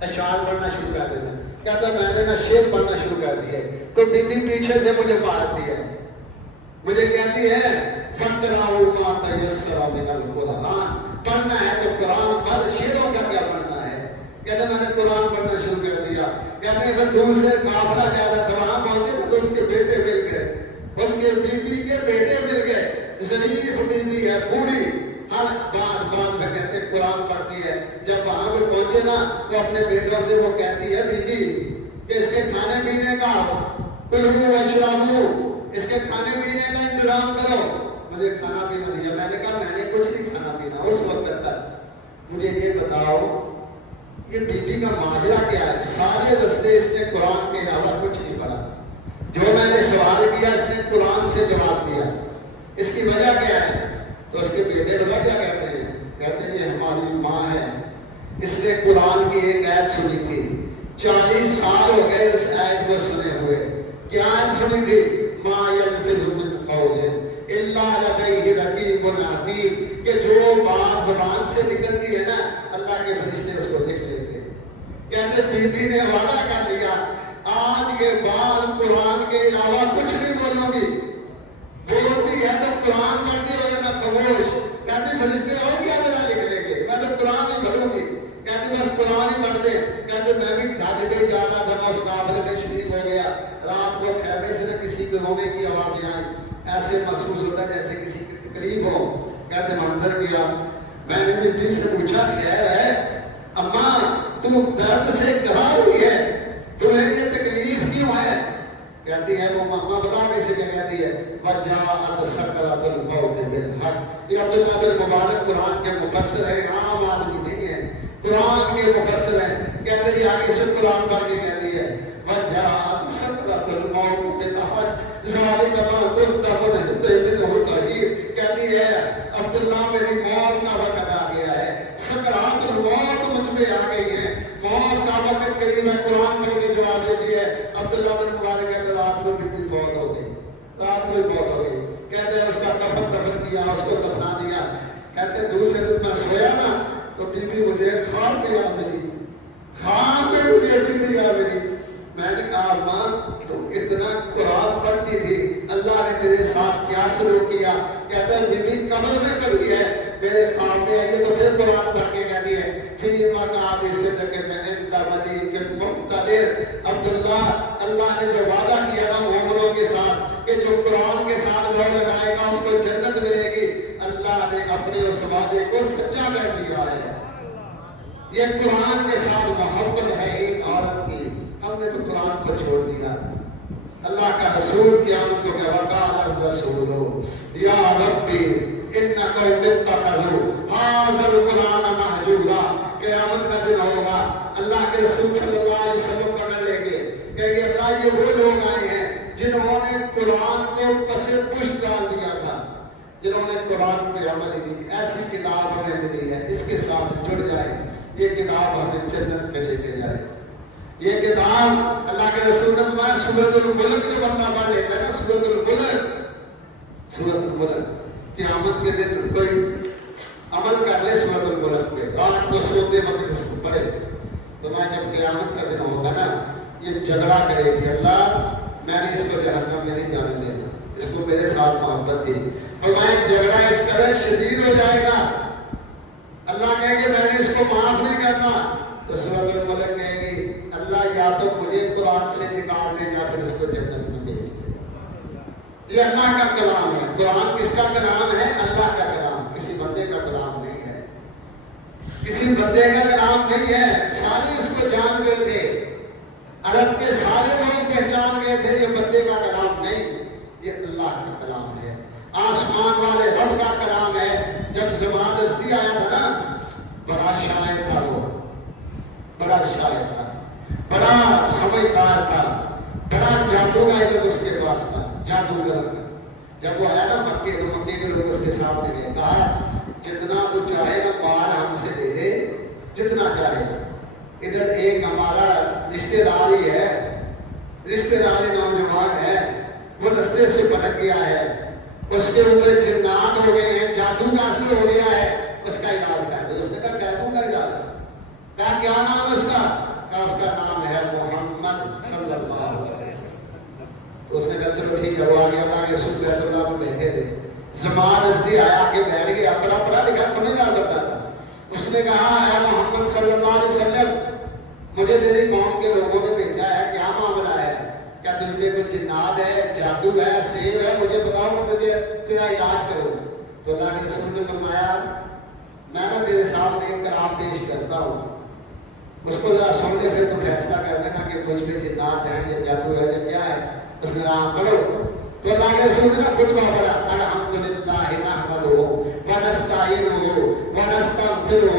اشعار پڑھنا شروع کر دیتے ہیں. کہتا میں نے نا شعر پڑھنا شروع کر دیا تو بی بی پیچھے سے مجھے مارتی ہے. مجھے کہتی ہے فَقْرَأُوا مَا تَيَسَّرَ مِنَ الْقُرْآنِ, پڑھنا ہے تو قرآن پڑھ, شعروں کا کیا پڑھنا ہے. کہتے میں نے قرآن پڑھنا شروع کر دیا. کہتے اگر دور سے قافلہ زیادہ تھا وہاں پہنچے تو اس کے بیٹے مل گئے, اس کے بیوی کے بیٹے مل گئے, ضعیف بیوی ہے, بوڑھی, ہر بات میں کہتے قرآن پڑھتی ہے. جب وہاں پہ پہنچے نا تو اپنے بیٹوں سے وہ کہتی ہے بیوی کہ اس کے کھانے پینے کا کلو اشربو, اس کے کھانے پینے کا انتظام کرو. مجھے کھانا پینا دیا. میں نے کہا میں نے کچھ نہیں کھانا پینا اس وقت تک. مجھے یہ بتاؤ یہ بیوی کا ماجرا کیا ہے؟ سارے رستے اس نے قرآن کے علاوہ کچھ نہیں پڑھا. جو میں نے سوال کیا اس نے قرآن سے جواب دیا. اس کی وجہ کیا ہے؟ تو اس کے بیٹے بتا کیا کہتے ہیں؟ کہتے ہیں یہ ہماری ماں ہے, اس نے قرآن کی ایک آیت سنی تھی, 40 سال ہو گئے اس آیت کو سنے ہوئے. کیا آیت سنی تھی؟ ما یلفظ من قول الا لدیہ رقیب عتید, کہ جو بات زبان سے نکلتی ہے نا اللہ کے فرشتے اس کو لکھ لیتے ہیں. کہتے بی بی نے وعدہ کر لیا آج کے بعد قرآن کے علاوہ کچھ نہیں بولوں گی. بولتی ہے تو قرآن پڑھتی ہے ورنہ خاموش. کہتے فرشتے اور کیا میرا لکھ لیں گے, میں تو قرآن ہی پڑھوں گی. کہتے بس قرآن ہی پڑھتے. کہتے میں بھی کھانے پہ جا رہا تھا, میں اس قافلے میں شریک ہو گیا. رات کو خیمے سے نہ کسی کے رونے کی آوازیں آئیں, ایسے محسوس ہوتا ہے جیسے کسی کی تکلیف ہو. کہتے میں اندر گیا, میں نے بیٹی سے پوچھا خیر ہے اماں تو درد سے گھبرا رہی ہے, تمہیں یہ تکلیف کیوں ہے؟ کہتی ہے وہ ماما بتا کسی کے کہتی ہے وجاءت سکرۃ الموت بالحق. یہ عبداللہ بن مبارک قرآن کے مفسر ہیں, عام آدمی نہیں ہے, قرآن کے مفسر ہیں. کہتے ہیں آگے سے قرآن پڑھ کے کہتی ہے وجاءت سکرۃ الموت بالحق ذالک ما کنت منہ تحید. کہتی ہے عبداللہ میری موت کا وقت آ گیا ہے, سکرات الموت مجھ میں آ گئی ہے, موت کا وقت قریب ہے. قرآن پڑھ کے جواب دیتی ہے. عبداللہ بن مبارک کہتے رات کو بیٹی فوت ہو گئی, رات کو فوت ہو گئی. کہتے ہیں اس کا کفن دفن کیا, اس کو دفنا دیا. کہتے دوسرے دن میں سویا نا تو بیوی مجھے خواب میں آ ملی, خواب میں مجھے بیوی آ ملی. میں نے کہا ماں تو اتنا قرآن پڑھتی تھی, اللہ نے تیرے ساتھ کیا سلوک کیا؟ کہتا ہے بیوی قبر میں کبھی ہے, میرے خواب میں آئی تو پھر قرآن پڑھ کے کہتی ہے فی مقعد صدق عند ملیک مقتدر. عبداللہ اللہ نے جو وعدہ کیا نا مومنوں کے ساتھ کہ جو قرآن کے ساتھ لو لگائے گا اس کو جنت ملے گی, اللہ نے اپنے اس وعدے کو سچا کر دیا ہے. یہ قرآن کے ساتھ محبت ہے ایک عورت کی. ہم نے تو قرآن کو چھوڑ دیا. اللہ کا رسول قیامت کو کہ وقال الرسول یا ربی ان قوم اتخذوا هذا القرآن مہجورا. قیامت کا دن ہوگا, اللہ کے رسول صلی اللہ علیہ وسلم پکڑ لیں گے کہ اللہ یہ وہ لوگ آئے ہیں جنہوں نے قرآن کو پس پشت ڈال دیا تھا, جنہوں نے قرآن پہ عمل ہی نہیں. ایسی کتاب ہمیں ملی ہے, اس کے ساتھ جڑ جائے, یہ کتاب ہمیں جنت میں لے کے جائے. یہ کتاب اللہ کے رسول نے میں سورۃ الملک جو بندہ پڑھ لیتا ہے نا, سورۃ الملک قیامت کے دن کوئی عمل کر لے سورۃ الملک پہ, رات کو سوتے وقت اس کو پڑھے تو میں جب قیامت کا دن ہوگا نا یہ جھگڑا کرے گی اللہ میں نے اس کو جہنم میں نہیں جانے دینا, اس کو میرے ساتھ محبت تھی. اور میں جھگڑا اس قدر شدید ہو جائے گا, اللہ کہے کہ میں نے اس کو معاف نہیں کرنا. تو سورۃ الملک کہے گی اللہ یا تو مجھے قرآن سے نکال دے یا پھر اس کو جنت میں بھیج دے. یہ اللہ کا کلام ہے. قرآن کس کا کلام ہے؟ اللہ کا کلام, کسی بندے کا کلام نہیں ہے, کسی بندے کا کلام نہیں ہے. سارے اس کو جان گئے تھے, عرب کے سارے لوگ پہچان گئے تھے یہ بندے کا کلام نہیں, یہ اللہ کا کلام ہے, آسمان والے رب کا کلام ہے. جب زبردستی آیا تھا نا بڑا شاعر تھا, وہ بڑا شاعر تھا, بڑا سمجھدار تھا, بڑا جادوگر اس کے پاس تھا, جادوگر. جب وہ آیا نا مکے تو مکے کے لوگ اس کے سامنے گئے, کہا جتنا تو چاہے نا مال ہم سے لے لے, جتنا چاہے. ادھر ایک ہمارا رشتے دار ہی ہے, رشتے داری نوجوان ہے, وہ رستے سے بھٹک گیا ہے, اس کے اوپر جنات ہو گئے ہیں, جادو کا اثر ہو گیا ہے, اس کا علاج کر دے. اس نے کہا جادو کا علاج؟ کہا کیا نام ہے اس کا؟ کہا اس کا نام ہے محمد صلی اللہ علیہ وسلم. تو اس نے کہا چلو ٹھیک ہے, وہ آگے اللہ کے رسول بیت اللہ میں بیٹھے تھے, زبردستی آیا آگے بیٹھ گیا, بڑا پڑھا لکھا سمجھدار کرتا تھا. اس نے کہا اے محمد صلی اللہ علیہ وسلم مجھے تیری قوم کے لوگوں نے بھیجا ہے، کیا معاملہ ہے؟ کیا تجھ میں کوئی جنات ہے، جادو ہے، سحر ہے؟ مجھے بتاؤ، میں تجھے تیرا علاج کروں۔ تو اللہ کے رسول نے فرمایا میں نا تیرے سامنے انقلاب پیش کرتا ہوں، اس کو ذرا سن لے، پھر تو فیصلہ کر دینا کہ کچھ بھی جنات ہیں یا جادو ہے یا کیا ہے۔ اس نے کہا پڑھو۔ تو اللہ کے رسول نے خطبہ پڑھا، الحمدللہ نحمدہ ونستعینہ ونستغفرہ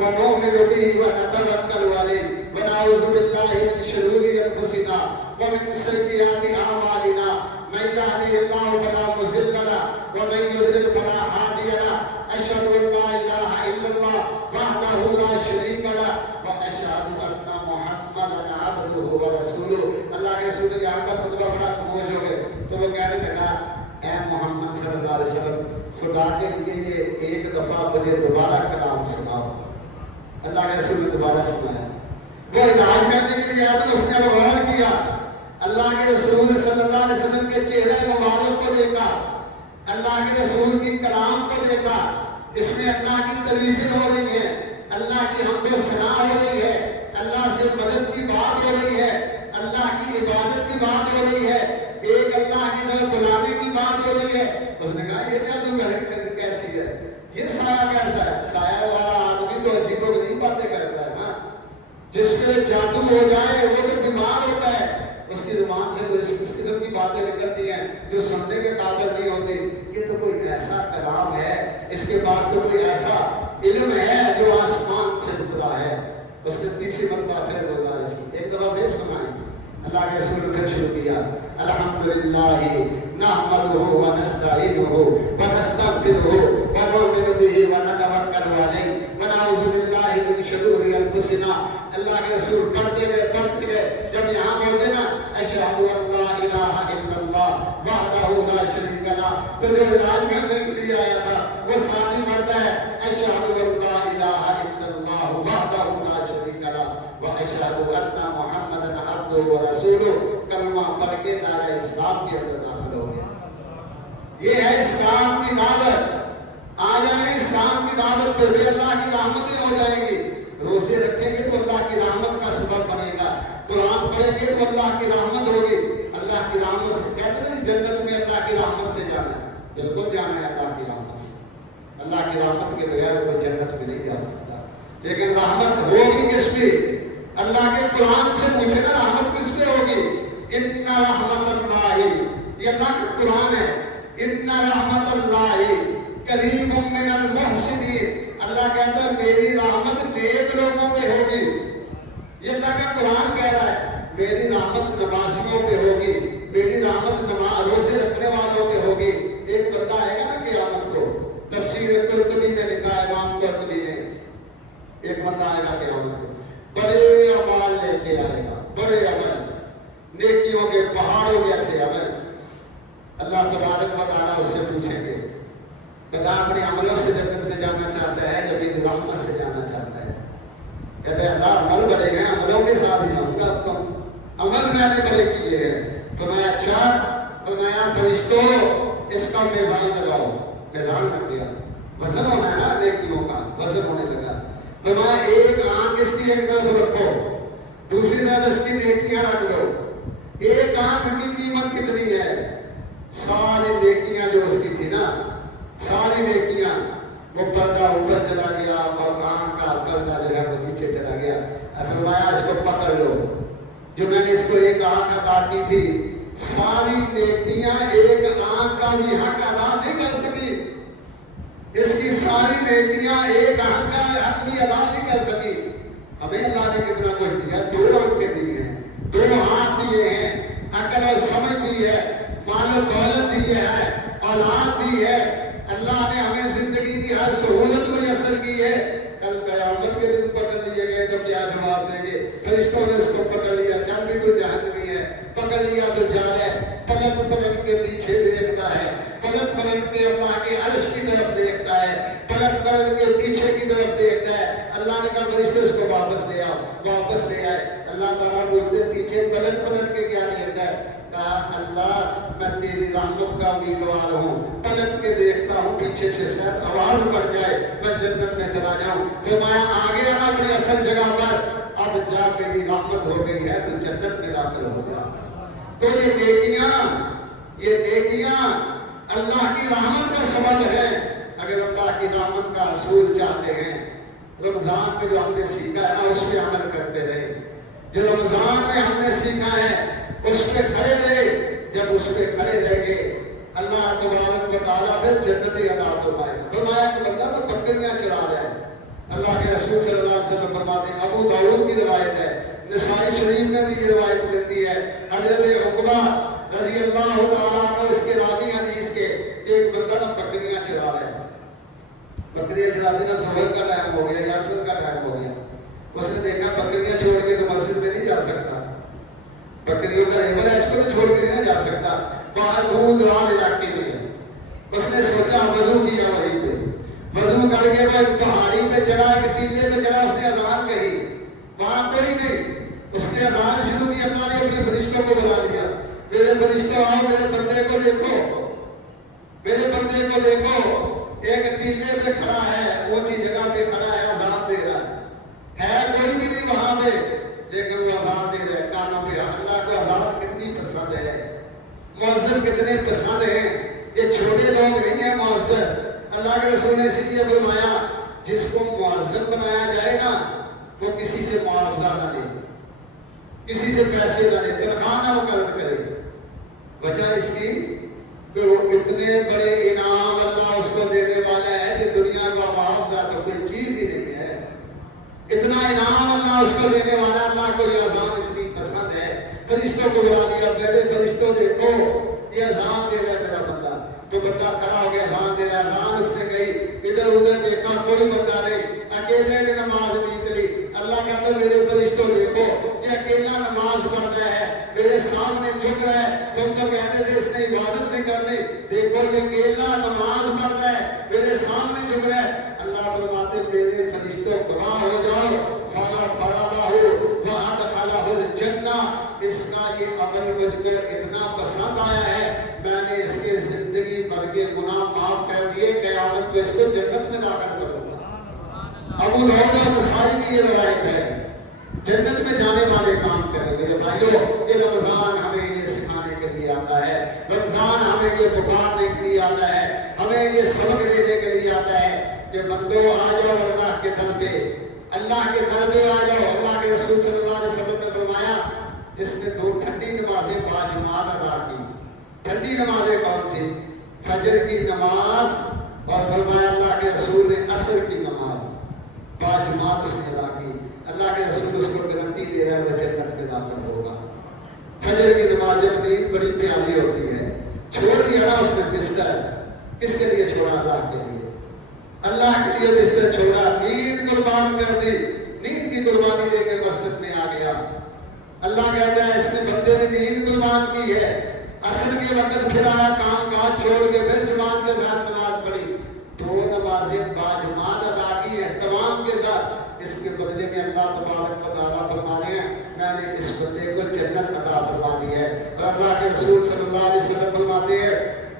ونؤمن بہ ونتوکل علیہ ونعوذ باللہ من شرور انفسنا ومن سیئات اعمالنا من یهده اللہ فلا مضل له ومن یضلل فلا هادی له اشهد ان لا الہ الا اللہ وحدہ لا شریک له واشهد ان محمدا عبدہ ورسولہ۔ اللہ کے رسول نے یہاں کا خطبہ پڑھا، خاموش ہو گئے۔ تو وہ کہنے لگا اے محمد صلی اللہ علیہ وسلم، خدا کے لیے یہ ایک دفعہ مجھے دوبارہ کلام سناؤ۔ اللہ کے رسول نے دوبارہ سنایا۔ وہ علاج کرنے کے لیے آیا تو اس نے غور کیا، اللہ کے رسول صلی اللہ علیہ وسلم کے چہرے مبارک کو دیکھا، اللہ کے رسول کی کلام کو دیکھا، اس میں اللہ کی تعریفیں ہو رہی ہیں، اللہ کی حمد و ثنا ہو رہی ہے، اللہ سے مدد کی بات ہو رہی ہے، اللہ کی عبادت کی بات ہو رہی ہے، ایک اللہ کی طرف بلانے کی بات ہو رہی ہے۔ اس نے کہا یہ جادو کیسی ہے، یہ سایہ کیسا ہے؟ سایہ والا آدمی تو عجیب و غریب باتیں کرتا ہے نا، جس پہ جادو ہو جائے وہ تو بیمار ہوتا ہے، اس کی زبان سے اس قسم کی باتیں نکلتی ہیں جو سننے کے قابل نہیں ہوتی۔ یہ تو کوئی ایسا کلام ہے، اس کے پاس تو کوئی ایسا علم ہے جو آسمان سے اترا ہے۔ اس نے تیسری مرتبہ پھر بولا، اس کی ایک دفعہ پھر سنائیں۔ اللہ کے رسول نے پھر شروع کیا، الحمدللہ نحمدہ ونستعینہ ونستغفرہ ونؤمن بہ ونتوکل علیہ ونعوذ باللہ من شرور انفسنا۔ اللہ کے رسول پڑھتے گئے، جب یہاں پہنچے نا اشہد ان لا الہ الا اللہ وحدہ لا شریک لہ، تو جو علاج کرنے کے لیے آیا تھا وہ ساتھ ہی پڑھتا ہے اشہد ان لا الہ الا اللہ وحدہ لا شریک لہ واشہد ان محمدا عبدہ ورسولہ۔ کلمہ پڑھ کے دائرہ اسلام کے اندر داخل ہو گیا۔ یہ ہے اسلام کی دعوت۔ آ جائیں اسلام کی دعوت پہ بھی اللہ کی رحمتیں ہو جائیں گی۔ روزے رکھیں گے تو اللہ کی رحمت کا سبب بنے گا، قرآن پڑھیں گے تو اللہ کی رحمت ہوگی۔ اللہ کی رحمت سے کہتے ہیں جنت میں اللہ کی رحمت سے جانا ہے، بالکل جانا ہے اللہ کی رحمت سے۔ اللہ کی رحمت کے بغیر کوئی جنت میں نہیں جا سکتا۔ لیکن رحمت ہوگی کس پہ؟ اللہ کے قرآن سے پوچھے نا رحمت کس پہ ہوگی؟ ان رحمت اللہ، یہ اللہ کا قرآن ہے، ان رحمت اللہ قریب من المحسنین۔ اللہ کہتا ہے میری رحمت نیک لوگوں پہ ہوگی۔ یہ اللہ کا قرآن کہہ رہا ہے میری رحمت نمازیوں پہ ہوگی، میری رحمت روزے رکھنے والوں پہ ہوگی۔ ایک بندہ آئے گا نا قیامت کو، تفسیر قرطبی نے لکھا ہے امام قرطبی نے، ایک بندہ آئے گا قیامت کو، بڑے اعمال لے کے آئے گا، بڑے عمل، نیکیوں کے پہاڑوں جیسے عمل۔ اللہ تبارک و تعالیٰ اس سے پوچھیں گے بتا اپنے عملوں سے جنت میں جانا چاہتا ہے یا میری رحمت سے جانا چاہتا ہے؟ کہتے ہیں اللہ عمل بڑے ہیں، عملوں کے ساتھ جاؤں گا، تم عمل میں نے بڑے کیے ہیں۔ تو میں اچھا فرمایا فرشتوں اس کا میزان لگاؤ، میزان لگ گیا، وزن ہونا ہے نا نیکیوں کا، وزن ہونے لگا۔ فرمایا ایک آنکھ اس کی ایک طرف رکھو، دوسری طرف اس کی نیکیاں رکھ دو۔ ایک آنکھ کی قیمت کتنی ہے؟ ساری نیکیاں جو اس کی تھی نا، ساری نیکیاں، وہ پردہ اوپر چلا گیا اور آنکھ کا پردہ جو ہے وہ پیچھے چلا گیا۔ فرمایا اس کو پکڑ لو، جو میں نے اس کو ایک آنکھ عطا کی تھی، ساری نیکیاں ایک آنکھ کا بھی حق ادا نہیں کر سکی، اس کی ساری نیکیاں ایک آنکھ کا حق بھی ادا نہیں کر سکی۔ ہمیں اللہ نے کتنا کچھ دیا، دو آنکھیں دی ہیں، دو ہاتھ دیے ہیں، عقل اور سمجھ دی ہے، مال و دولت دی ہے، اولاد دی ہے، اللہ نے ہمیں زندگی کی ہر سہولت میسر کی ہے۔ کل قیامت کے دن پکڑ لیے گئے تو کیا جواب دیں گے؟ فرشتوں نے اس کو پکڑ لیا، چل بھی تو جہنمی ہے، پکڑ لیا تو جا رہا ہے، پلٹ پلٹ کے پیچھے دیکھتا ہے، پلٹ پلٹ کے اللہ کے عرش کی طرف دیکھتا ہے، پلٹ پلٹ کے پیچھے کی طرف دیکھتا ہے۔ اللہ نے کہا فرشتے اس کو واپس لے آؤ، واپس لے آئے۔ اللہ تعالیٰ کو اس سے پیچھے پلٹ پلٹ کے کیا لیتا ہے؟ کہا اللہ میں تیری رحمت کا امیدوار ہوں، پلٹ کے دیکھتا ہوں پیچھے سے شاید آواز پڑ جائے میں جنت میں چلا جاؤں۔ فرمایا آگے آنا اپنی اصل جگہ پر، اب جا میری رحمت ہو گئی ہے تو جنت میں داخل ہو جا. تو یہ نیکیاں اللہ کی رحمت کا سبب ہے. اگر اللہ کی رحمت کا حصول چاہتے ہیں رمضان میں جو ہم نے سیکھا ہے نا اس پہ عمل کرتے رہے. جو رمضان میں ہم نے سیکھا ہے اس پہ کھڑے رہے. جب اس پہ کھڑے رہ گئے اللہ تبارک و تعالیٰ پھر جنت عطا فرمائے. فرمایا کہ بندہ وہ بکریاں چرا رہا ہے. اللہ کے رسول صلی اللہ علیہ وسلم فرماتے ہیں, ابو داؤد کی روایت ہے, نسائی شریف میں بھی یہ روایت ملتی ہے, حضرت عقبہ رضی اللہ تعالیٰ عنہ اس کے راوی حدیث کے, ایک بندہ نا بکریاں چرا رہا ہے. بکریاں چراتے نا ظہر کا ٹائم ہو گیا یا عصر کا ٹائم ہو گیا. اس نے دیکھا بکریاں چھوڑ کے تو مسجد میں نہیں جا سکتا, بکریوں کا ریور ہے اس کو تو چھوڑ کے نہیں جا سکتا, باہر دور دراز علاقے میں ہے. اس نے سوچا وضو کیا, وہیں پہ وضو کر کے وہ ایک پہاڑی پہ چڑھا, ایک ٹیلے پہ چڑھا, اس نے اذان کہی, وہاں کوئی نہیں. اس نے اذان شروع کی, اللہ نے اپنے فرشتوں کو بلا لیا, میرے فرشتوں آؤ میرے بندے کو دیکھو, میرے بندے کو دیکھو, ایک ٹیلے پہ کھڑا ہے, اونچی جگہ پہ کھڑا ہے, اذان دے رہا ہے کوئی بھی نہیں وہاں پہ, لیکن وہ اذان دے رہے کانوں پہ. اللہ کو اذان کتنی پسند ہے, مؤذن کتنے پسند ہیں. یہ چھوٹے لوگ نہیں ہیں مؤذن. اللہ کے رسول نے اس لیے فرمایا جس کو مؤذن بنایا جائے نا وہ کسی سے معاوضہ نہ لے, کسی سے پیسے نہ لے, تنخواہ نہ مقرر کرے. وجہ اس کی کہ وہ اتنے بڑے انعام اللہ اس کو دینے والا ہے کہ دنیا کا معاوضہ تو کوئی چیز ہی نہیں ہے. اتنا انعام اللہ اس کو دینے والا. اللہ کو یہ اذان اتنی پسند ہے, فرشتوں کو بلا لیا, میرے فرشتوں دیکھو یہ اذان دے رہا ہے میرا بندہ. تو بندہ کھڑا ہو گیا, اذان دے رہا ہے. اذان اس نے کہی, ادھر ادھر دیکھا کوئی بندہ نہیں, اکیلے نے نماز بیت لی. اللہ کہتا میرے فرشتوں دیکھو یہ اکیلا نماز پڑھتا ہے, میرے سامنے جھک رہا ہے. تم تو کہتے تھے اس نے عبادت نہیں کرنی, دیکھو یہ اکیلا نماز پڑھتا ہے, میرے سامنے جھک رہا ہے. اللہ فرماتے میرے فرشتوں گواہ ہو جاؤ, فلا فرادہ وادخلہ الجنہ, اس کا یہ عمل مجھ کو اتنا پسند آیا ہے میں نے اس کے زندگی بھر کے گناہ معاف کر دیے, قیامت میں اس کو جنت میں داخل کروں گا. ابو داؤد اور نسائی کی یہ روایت ہے. جنت میں جانے والے کام کریں گے. بھائیو یہ رمضان ہمیں یہ سکھانے کے لیے آتا ہے, رمضان ہمیں یہ پکارنے کے لیے آتا ہے, ہمیں یہ سبق دینے کے لیے آتا ہے کہ بندو آ جاؤ اللہ کے در پہ, اللہ کے در پہ آ جاؤ. اللہ کے رسول صلی اللہ علیہ وسلم نے فرمایا جس نے 2 ٹھنڈی نمازیں باجماعت ادا کی. ٹھنڈی نمازیں کون سی؟ فجر کی نماز, اور فرمایا اللہ کے رسول نے عصر کی نماز باجماعت اس نے ادا کی. اللہ کے رسول اس کو گارنٹی دے رہا ہے وہ جنت میں داخل ہوگا. فجر کی نماز اپنی بڑی پیاری ہوتی ہے. چھوڑ دیا نا اس نے بستر, کس کے لیے چھوڑا؟ اللہ کے لیے. اللہ کے لیے بستر چھوڑا, نیند قربان کر دی, نیند کی قربانی دے کے مسجد میں آ گیا. اللہ کہتا ہے اس نے بندے نے نیند قربان کی ہے. عصر کے وقت پھر آیا, کام کاج چھوڑ کے پھر جماعت کے ساتھ نماز پڑھی. 2 نمازیں باجماعت ادا کی ہے تمام کے ساتھ. اس کے بدلے میں اللہ تبارک و تعالیٰ فرما رہے ہیں میں نے اس بندے کو جنت عطا فرما دی ہے. اور اللہ کے رسول صلی اللہ علیہ وسلم فرماتے ہیں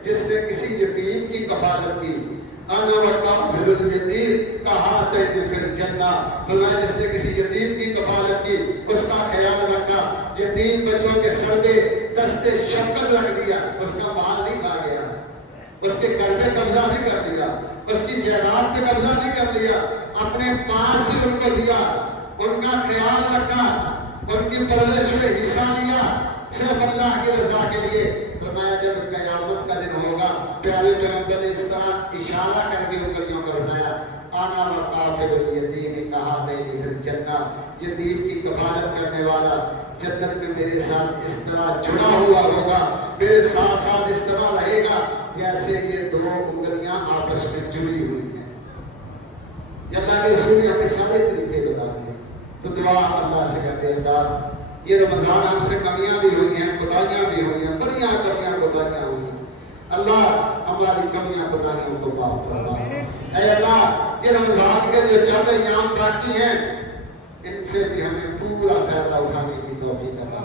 جس نے کسی یتیم کی کفالت کی, انا وکافل الیتیم کہاتین فی الجنہ, فرمایا جس نے کسی یتیم کی کفالت کی, اس کا خیال رکھا, یتیم بچوں کے سر پہ دست شفقت رکھ دیا, اس کا مال نہیں کھا گیا, اس کے گھر پہ قبضہ نہیں کر دیا, اس کی جائیداد پہ قبضہ نہیں کر لیا, اپنے پاس سے ان کو دیا, ان کا خیال رکھا, ان کی پرورش میں حصہ لیا صرف اللہ کی رضا کے لیے. فرمایا جب قیامت کا دن ہوگا, پیارے پیغمبر نے اس طرح اشارہ کر کے انگلیوں کو بتایا, آنا وکافل الیتیم کہاتین فی الجنہ, یتیم کی کفالت کرنے والا جنت میں میرے ساتھ اس طرح جڑا ہوا ہوگا, میرے ساتھ ساتھ اس طرح رہے گا جیسے یہ 2 انگلیاں آپس میں جڑی ہوئی ہیں. اللہ کے رسول نے ہمیں سارے طریقے بتا دیے. تو دعا اللہ سے کرتے اللہ یہ رمضان ہم سے کمیاں بھی ہوئی ہیں, کوتاہیاں بھی ہوئی ہیں, بڑی کمیاں کوتاہیاں ہوئی ہیں. اللہ ہماری کمیاں کوتاہیوں کو معاف فرما. اے اللہ یہ رمضان کے جو 4 ایام باقی ہیں ان سے بھی ہمیں پورا فائدہ اٹھانے کی توفیق عطا